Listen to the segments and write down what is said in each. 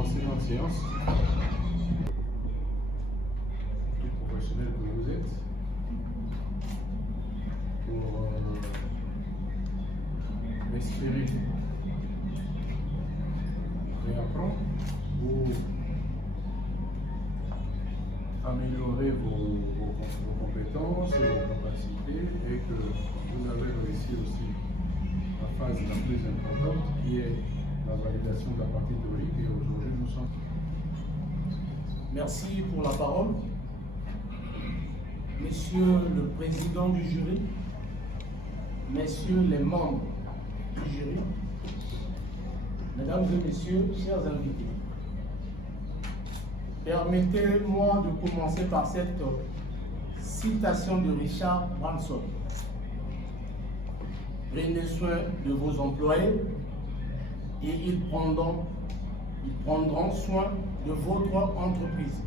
avancer notre séance. Les professionnels que vous êtes, pour espérer réapprendre ou améliorer vos compétences et vos capacités, et que vous avez réussi aussi la phase la plus importante qui est la validation de la partie théorique, et aujourd'hui nous sommes. Merci pour la parole. Monsieur le président du jury, messieurs les membres du jury, mesdames et messieurs, chers invités, permettez-moi de commencer par cette citation de Richard Branson. Prenez soin de vos employés et ils prendront soin de votre entreprise.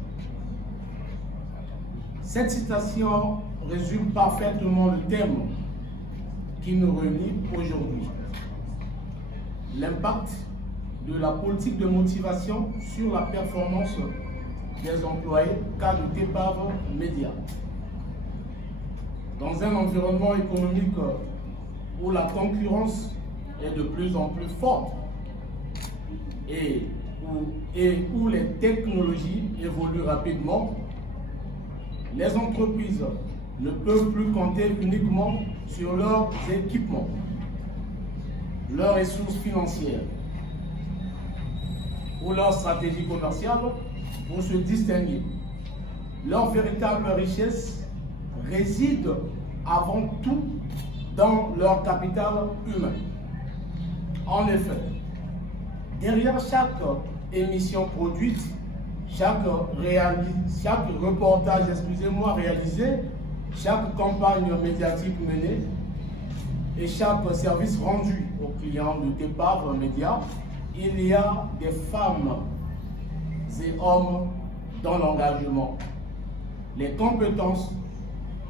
Cette citation résume parfaitement le thème qui nous réunit aujourd'hui. L'impact de la politique de motivation sur la performance des employés, cas de TEPAV Média. Dans un environnement économique où la concurrence est de plus en plus forte et où les technologies évoluent rapidement, les entreprises ne peuvent plus compter uniquement sur leurs équipements, leurs ressources financières ou leur stratégie commerciale pour se distinguer. Leur véritable richesse réside avant tout dans leur capital humain. En effet, derrière chaque émission produite, chaque reportage réalisé, chaque campagne médiatique menée et chaque service rendu aux clients de TEPAV Média, il y a des femmes et hommes dans l'engagement. Les compétences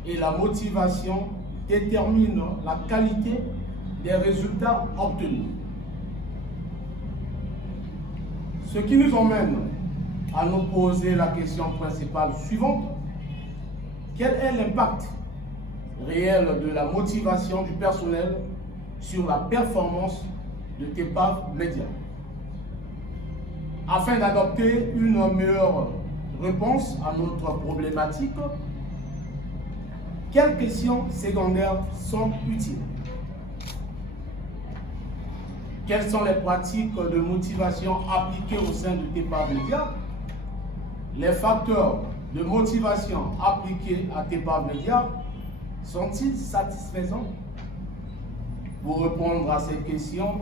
et la motivation déterminent la qualité des résultats obtenus. Ce qui nous emmène à nous poser la question principale suivante. Quel est l'impact réel de la motivation du personnel sur la performance de TEPAV Média? Afin d'adopter une meilleure réponse à notre problématique, quelles questions secondaires sont utiles? Quelles sont les pratiques de motivation appliquées au sein de TEPAV Média? Les facteurs de motivation appliqués à TEPAV Média sont-ils satisfaisants? Pour répondre à ces questions,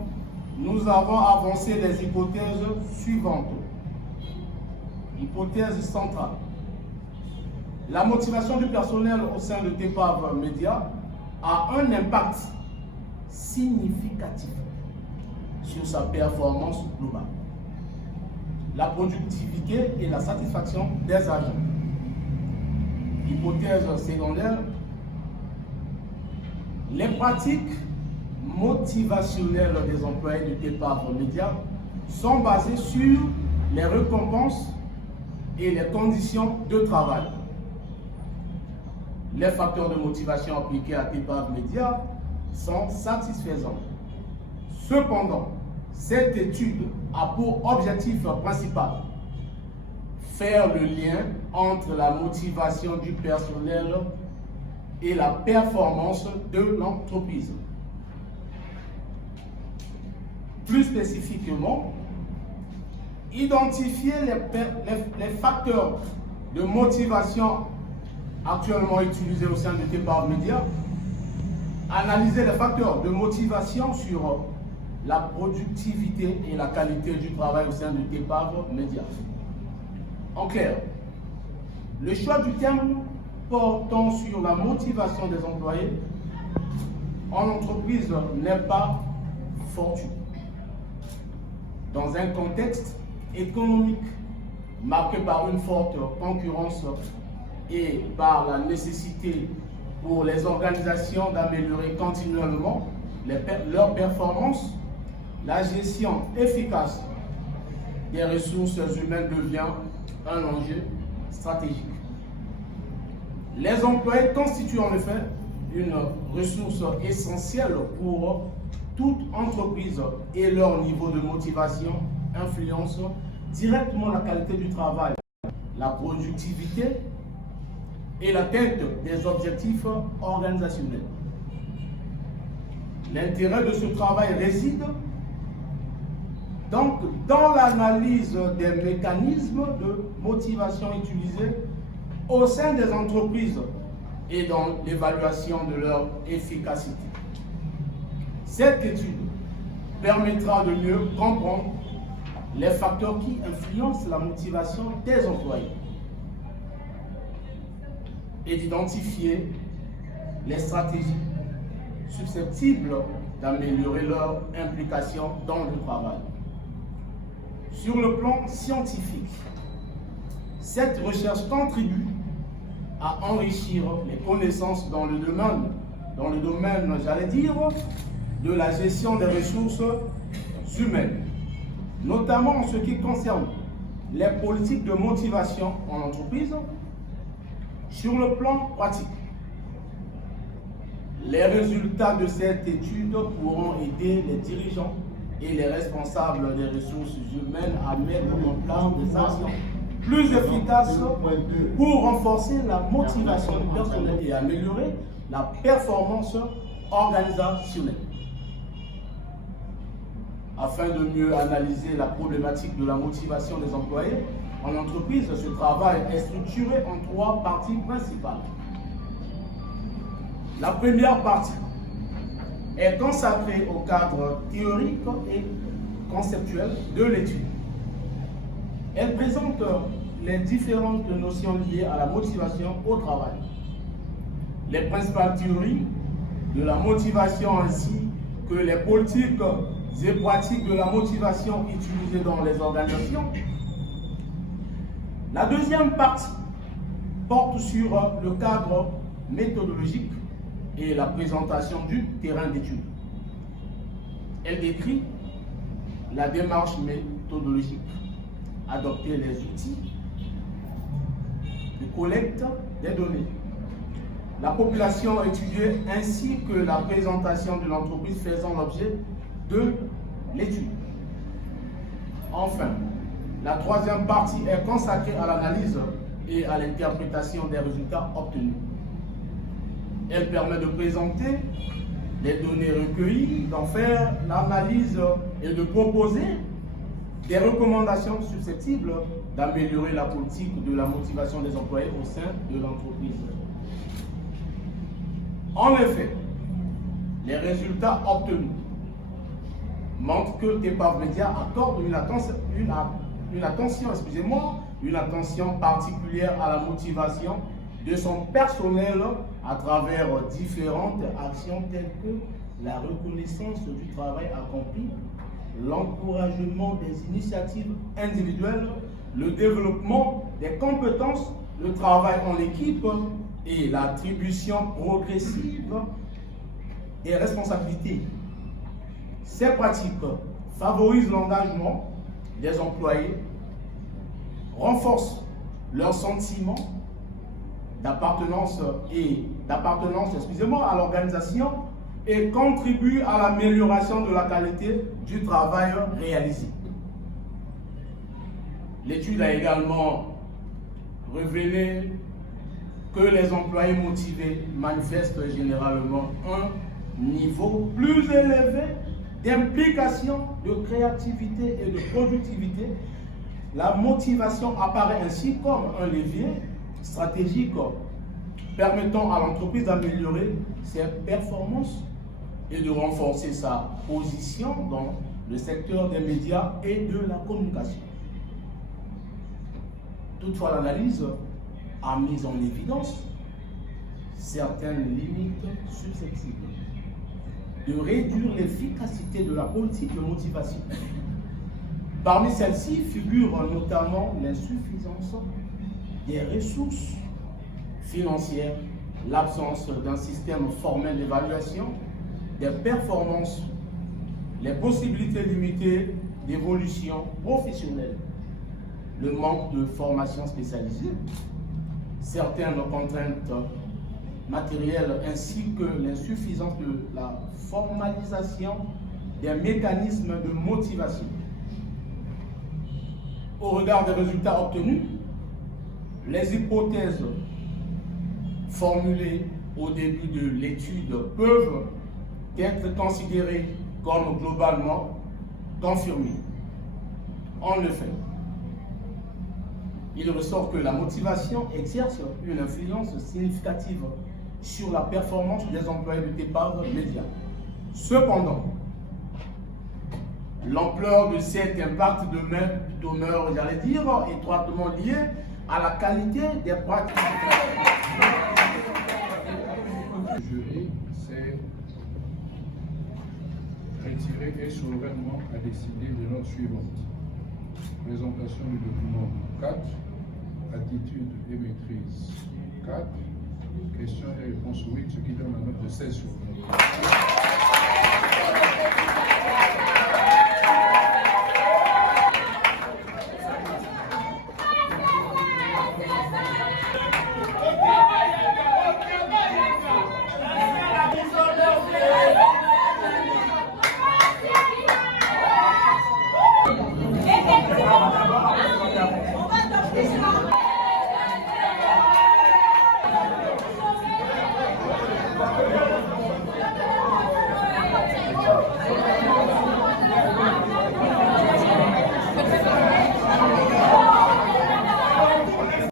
nous avons avancé les hypothèses suivantes. Hypothèse centrale. La motivation du personnel au sein de TEPAV Média a un impact significatif sur sa performance globale, la productivité et la satisfaction des agents. Hypothèse secondaire. Les pratiques motivationnelles des employés de TEPAV Média sont basées sur les récompenses et les conditions de travail. Les facteurs de motivation appliqués à TEPAV Média sont satisfaisants. Cependant, cette étude a pour objectif principal faire le lien entre la motivation du personnel et la performance de l'entreprise. Plus spécifiquement, identifier les facteurs de motivation actuellement utilisés au sein de TEPAV Média, analyser les facteurs de motivation sur la productivité et la qualité du travail au sein de TEPAV Média. En clair, le choix du terme portant sur la motivation des employés en entreprise n'est pas fortuit. Dans un contexte économique marqué par une forte concurrence et par la nécessité pour les organisations d'améliorer continuellement leur performance, la gestion efficace des ressources humaines devient un enjeu stratégique. Les employés constituent en effet une ressource essentielle pour toute entreprise et leur niveau de motivation influence directement la qualité du travail, la productivité et l'atteinte des objectifs organisationnels. L'intérêt de ce travail réside donc dans l'analyse des mécanismes de motivation utilisés au sein des entreprises et dans l'évaluation de leur efficacité. Cette étude permettra de mieux comprendre les facteurs qui influencent la motivation des employés et d'identifier les stratégies susceptibles d'améliorer leur implication dans le travail. Sur le plan scientifique, cette recherche contribue à enrichir les connaissances dans le domaine, j'allais dire, de la gestion des ressources humaines, notamment en ce qui concerne les politiques de motivation en entreprise. Sur le plan pratique, les résultats de cette étude pourront aider les dirigeants et les responsables des ressources humaines à mettre en place des actions plus efficaces pour renforcer la motivation personnelle et améliorer la performance organisationnelle. Afin de mieux analyser la problématique de la motivation des employés en entreprise, ce travail est structuré en 3 parties principales. La première partie est consacrée au cadre théorique et conceptuel de l'étude. Elle présente les différentes notions liées à la motivation au travail, les principales théories de la motivation ainsi que les politiques et pratiques de la motivation utilisées dans les organisations. La deuxième partie porte sur le cadre méthodologique et la présentation du terrain d'étude. Elle décrit la démarche méthodologique, adopter les outils de collecte des données, la population étudiée ainsi que la présentation de l'entreprise faisant l'objet de l'étude. Enfin, la troisième partie est consacrée à l'analyse et à l'interprétation des résultats obtenus. Elle permet de présenter les données recueillies, d'en faire l'analyse et de proposer des recommandations susceptibles d'améliorer la politique de la motivation des employés au sein de l'entreprise. En effet, les résultats obtenus montrent que TEPAV Média accorde une attention particulière à la motivation de son personnel à travers différentes actions telles que la reconnaissance du travail accompli, l'encouragement des initiatives individuelles, le développement des compétences, le travail en équipe et l'attribution progressive des responsabilités. Ces pratiques favorisent l'engagement des employés, renforcent leur sentiment d'appartenance à l'organisation et contribuent à l'amélioration de la qualité du travail réalisé. L'étude a également révélé que les employés motivés manifestent généralement un niveau plus élevé d'implication, de créativité et de productivité. La motivation apparaît ainsi comme un levier stratégique permettant à l'entreprise d'améliorer ses performances et de renforcer sa position dans le secteur des médias et de la communication. Toutefois, l'analyse a mis en évidence certaines limites susceptibles de réduire l'efficacité de la politique de motivation. Parmi celles-ci figurent notamment l'insuffisance des ressources financières, l'absence d'un système formel d'évaluation des performances, les possibilités limitées d'évolution professionnelle, le manque de formation spécialisée, certaines contraintes matérielles ainsi que l'insuffisance de la formalisation des mécanismes de motivation. Au regard des résultats obtenus, les hypothèses formulées au début de l'étude peuvent être considérées comme globalement confirmées. En effet, il ressort que la motivation exerce une influence significative sur la performance des employés de TEPAV Média. Cependant, l'ampleur de cet impact demeure, j'allais dire, étroitement liée à la qualité des pratiques. Le jury s'est retiré et souverainement a décidé de note suivante. Présentation du document 4, attitude et maîtrise 4, questions et réponses 8, ce qui donne la note de 16 sur 20.